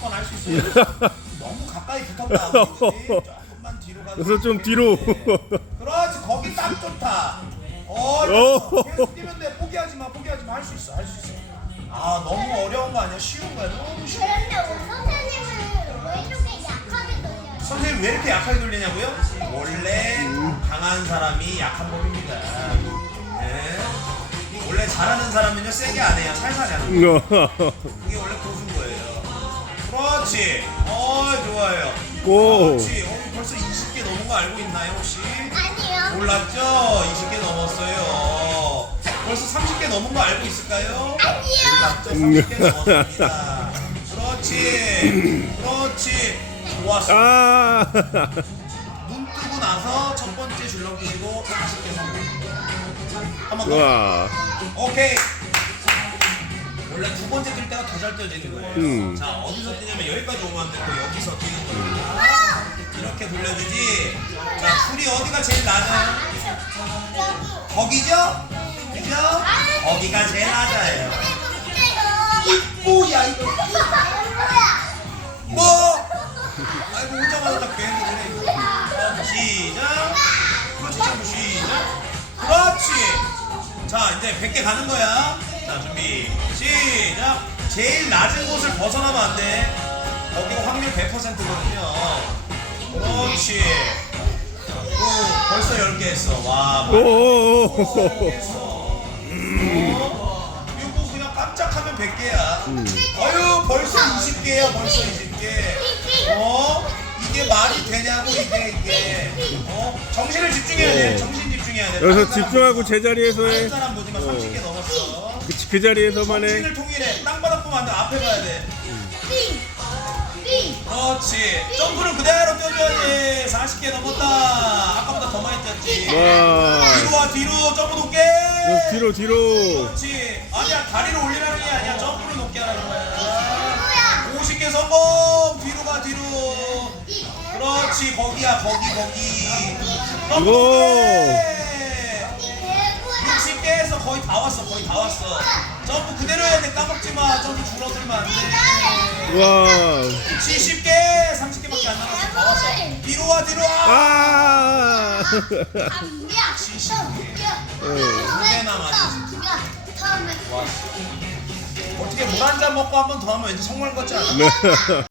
번할수 있어요. 너무 가까이 붙었다. 우리. 조금만 뒤로 가. 그래서 좀 뒤로. 그렇지 거기 딱 좋다. 어, 오. 계속 뛰면 돼. 포기하지 마, 포기하지 마. 할 수 있어, 할 수 있어. 아 너무 어려운 거 아니야? 쉬운 거야, 너무 쉬워. 그런데 오 선생님은 왜 이렇게 약하게 돌려요? 선생님 왜 이렇게 약하게 돌리냐고요? 원래 강한 사람이 약한 법입니다. 네. 원래 잘하는 사람은요 세게 안 해요, 살살 하는 거예요. 그게 원래 거예요. 그렇지. 어 좋아요. 오. 그렇지. 어, 벌써 20개 넘은 거 알고 있나요 혹시? 아니요. 몰랐죠? 20개 넘었어요. 벌써 30개 넘은 거 알고 있을까요? 아니요. 몰랐죠? 30개 넘었습니다. 그렇지. 그렇지. 좋았어. 아. 눈 뜨고 나서 첫 번째 줄넘기시고 40개 성공. 한번 더. 와. 오케이. 원래 두 번째 뛸 때가 더 잘 뛰어지는 거예요. 음. 자 어디서 뛰냐면 여기까지 오면 안 되고 여기서 뛰는 거예요. 이렇게 돌려주지. 자 풀이 어디가 제일? 여기. 거기죠? 그죠? 거기가 제일 낮아요. 근데 뭐야 이거? 뭐? 아이고 오자마자 다 괜히 그래 이거. 자, 시작. 그렇지 자 시작. 그렇지. 자 이제 100개 가는 거야. 자 준비 시작. 제일 낮은 곳을 벗어나면 안 돼. 거기가 확률 100%거든요. 그렇지. 오 벌써 10개 했어. 와. 오. 이거 그냥 깜짝하면 100개야. 어유 벌써 20개야 벌써 20개. 어? 이게 말이 되냐고 이게 이게. 어? 정신을 집중해야 돼. 정신 집중해야 돼. 여기서 다른 사람 집중하고 보지 마. 제자리에서 다른 해. 사람 보지 마. 30개 넘었어. 그, 그 자리에서만 해. 정신을 통일해. 땅바닥 보면 안 돼. 앞에 봐야 돼. 그렇지. 점프를 그대로 뛰어줘야지. 40개 넘었다. 아까보다 더 많이 뛰었지. 와. 뒤로 와 뒤로 점프 높게. 어, 뒤로 뒤로. 그렇지. 아니야 다리를 올리라는 게 아니야. 점프를 높게 하라는 거야. 뭐야? 50개 성공. 뒤로 가 뒤로. 그렇지 거기야 거기 거기. 점프 오. 높게. 개구야. 60개 해서 거의 다 왔어 거의 다 왔어. 점프 그대로 해야 돼 까먹지 마. 점프 줄어들면 안 돼. 와. 70개 30개밖에 안 남았어 다 왔어. 뒤로 와 뒤로 와. 아. 어떻게 물 한 잔 먹고 한 번 더 하면 왠지 성공 같지 않아? 네.